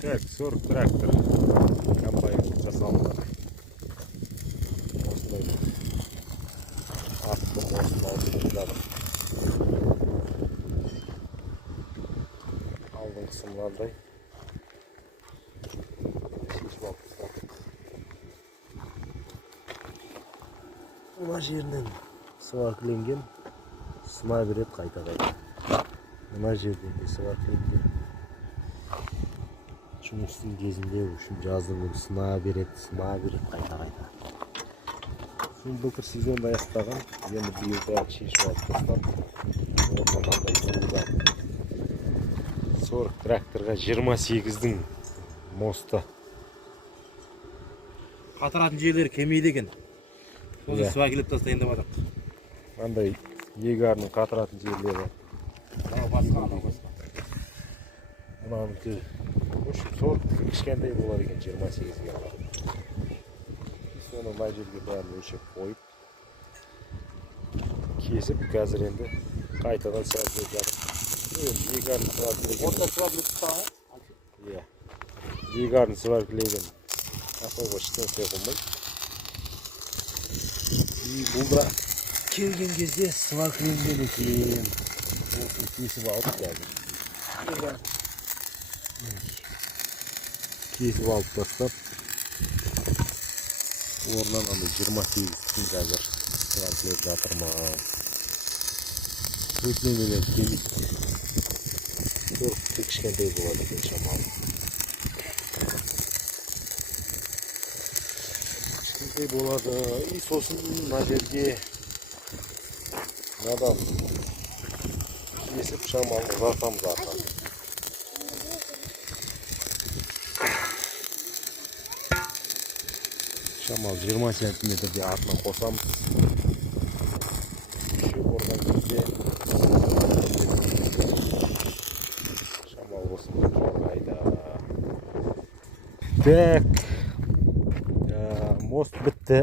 Так, 40 трактор комбайн жасалынған. Осындай атты мосын алып жатыр. Алдыңғысы мынандай. Шешіп алып тастадық. Мына жерінен сваркіленген, сына береді қайта-қайта. Мына жерден де сваркіленген. Жұмыстың кезінде үшін жаздың күні сына береді қайта-қайта. Şimdi былтыр сезонды аяқтаған, енді биыл бәрін шешіп алып тастап, ортамандай болуда. 40 тракторға 28-дің мосты. Қатыратын жерлері кемейді екен. Соны сваркілеп тастайын деп жатырмық. Мынандай егардың қатыратын жерлері. Басқа. Мынаныкі 40 кішкентай болады екен 28-ге. Соны мына жерге бәрін өлшеп қойып, кесіп, қазір енді қайтадан сәзілеп жатыр. Егарын сваркілеген. Орта сваркілеп тұтаға? Иә. Егарын сваркілеген. Асауға іштен қоймай. Бұл да келген кезде сваркіленген екен. Осын кесіп алып қазір. Kesip alıp tastap oradan 28'sin қазір сваркілеп жатырмын. Өтінемелер кемейді. 40 кішкентай болады екен шамалы. Кішкентай болады. И сосын мына жерге мынадан кесіп шамалы ұзартамыз артынан. Шамал 20 сантиметрде артынан қосамыз. Шөп орған кезде шамал осында қайда. Так, мост бітті.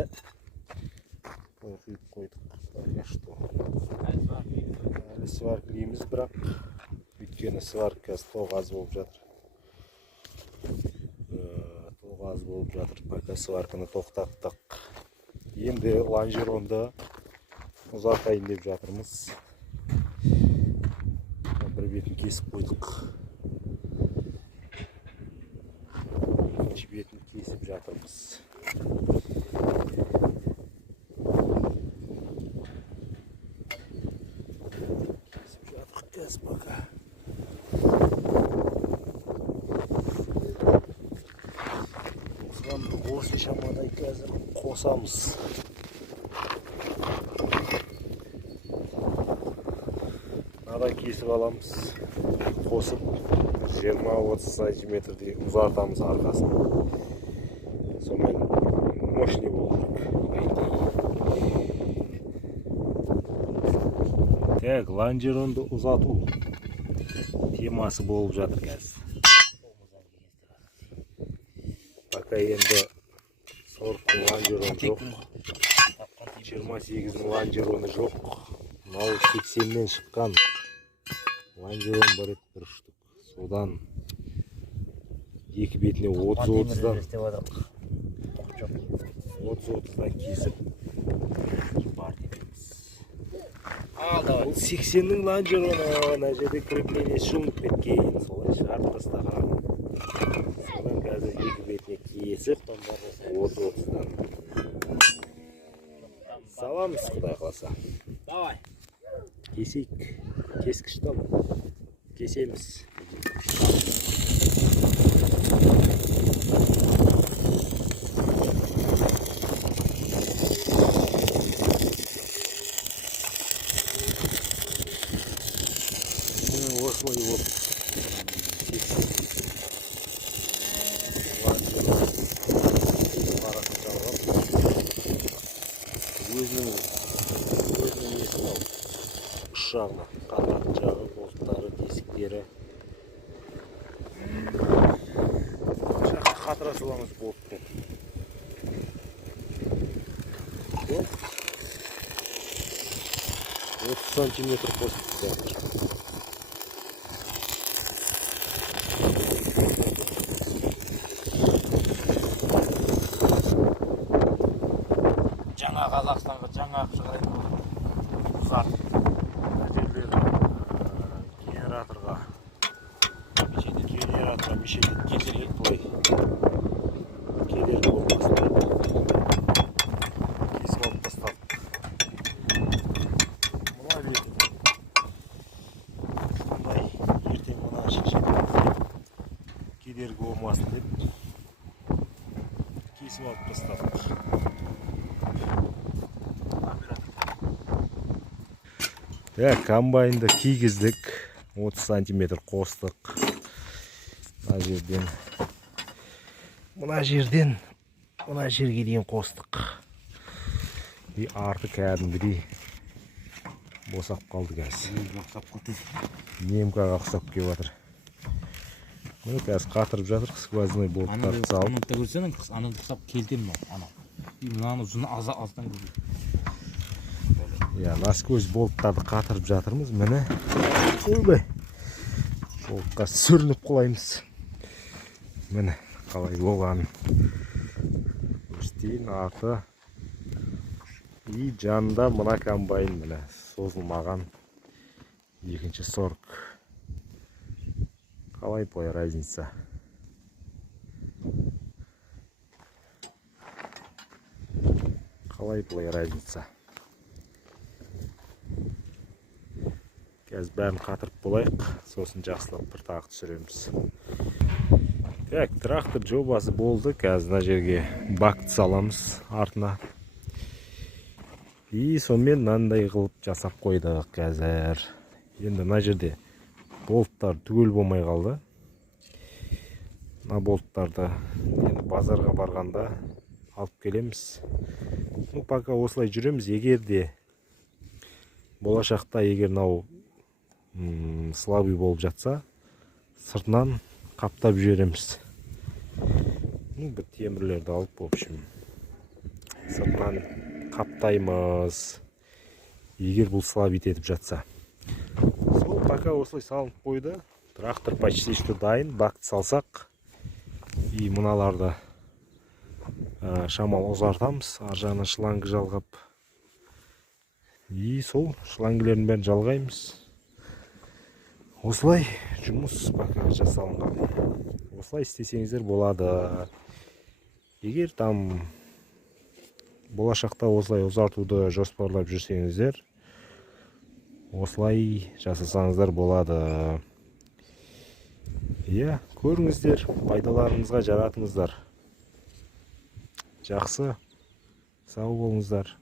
Қойып қойдық. Әлі сваркілейміз, бірақ өйткені сварка тоғаз болып жатыр. Тоғаз болып жатыр, пока сварканы тоқтаттық. Енді лонжеронды ұзартайын деп жатырмыз. Бір бетін кесіп қойдық. Екінші бетін кесіп жатырмыз. Кесіп жатырмыз кәз пока. Осы шамадай қазір қосамыз. Надан кесіп аламыз. Қосып 20-30 сантиметрдей ұзартамыз арқасын. Сонымен мощный болдық. Так, лонжеронды ұзату темасы болып жатыр қазір. Пока енді 40 лонжерон жоқ, 28 лонжероны жоқ. Мынау 80-нен шыққан лонжерон бар еді бір штук. Содан екі бетіне 30-30-дан кесіп бар дейміз. Бұл 80-нің лонжероны, мына жерде крепление шылынып кеткен, солай шығарып тастаған. Содан қазір екі бетіне кесіп 30-30-дан саламыз, құдай қаласа. Давай. Кесейік. Кескіштан кесеміз. Осылай болып өзінің несі мынау үш жағына қатыратын жағы, болттары, тесіктері қатыра саламыз болтпен. 30 сантиметр қосып жатыр. ақша ұзақ генераторға мешеден кетерек былай кедергі болмасын деп кесіп алып тастадық. Мына бетін сондай ертең мына шешеді кедергі болмасын деп кесіп алып тастадық. Комбайнды кигіздік, 30 сантиметр қостық. Мына жерге дейін қостық. Арты кәдімгідей босап қалды қазір. Немкаға ұқсап келіп жатыр. Қазір қатырып жатыр, сквозной болттарды салып. Ананы көрсең, ананы ұқсап келтем ана. Мынаны ұзын аздан көрді. Насквозь болттарды қатырып жатырмыз. Міне. Ойбай. Болтқа сүрініп қолаймыз. Міне қалай болғанын көрсетейін. Арты и жанында мына комбайн міне созылмаған екінші сорг. Қалай бұлай разница? Қалай бұлай разница? Қазір бәрін қатырып болайық, сосын жақсылап бір тағы түсіреміз. Трактор жобасы болды. Қазір мына жерге бакты саламыз артына. И сонымен мынандай қылып жасап қойдық қазір. Енді мына жерде болттар түгел болмай қалды. Мына болттарды енді базарға барғанда алып келеміз. Пока осылай жүреміз. Егер де болашақта мынау слабый болып жатса, сыртынан қаптап жібереміз. Бір темірлерді алып, в общем, сыртынан қаптаймыз. Егер бұл слабить етіп жатса. Сол пока осылай салынып қойды. Трактор почти что дайын. Бакты салсақ, и мыналарды шамал ұзартамыз. Ар жағына шланг жалғап. И сол шлангілерін бәрін жалғаймыз. Осылай жұмыс пока жасалынған. Осылай істесеңіздер болады. Егер там болашақта осылай ұзартуды жоспарлап жүрсеңіздер, осылай жасасаңыздар болады. Көріңіздер, пайдаларыңызға жаратыңыздар. Жақсы, сау болыңыздар.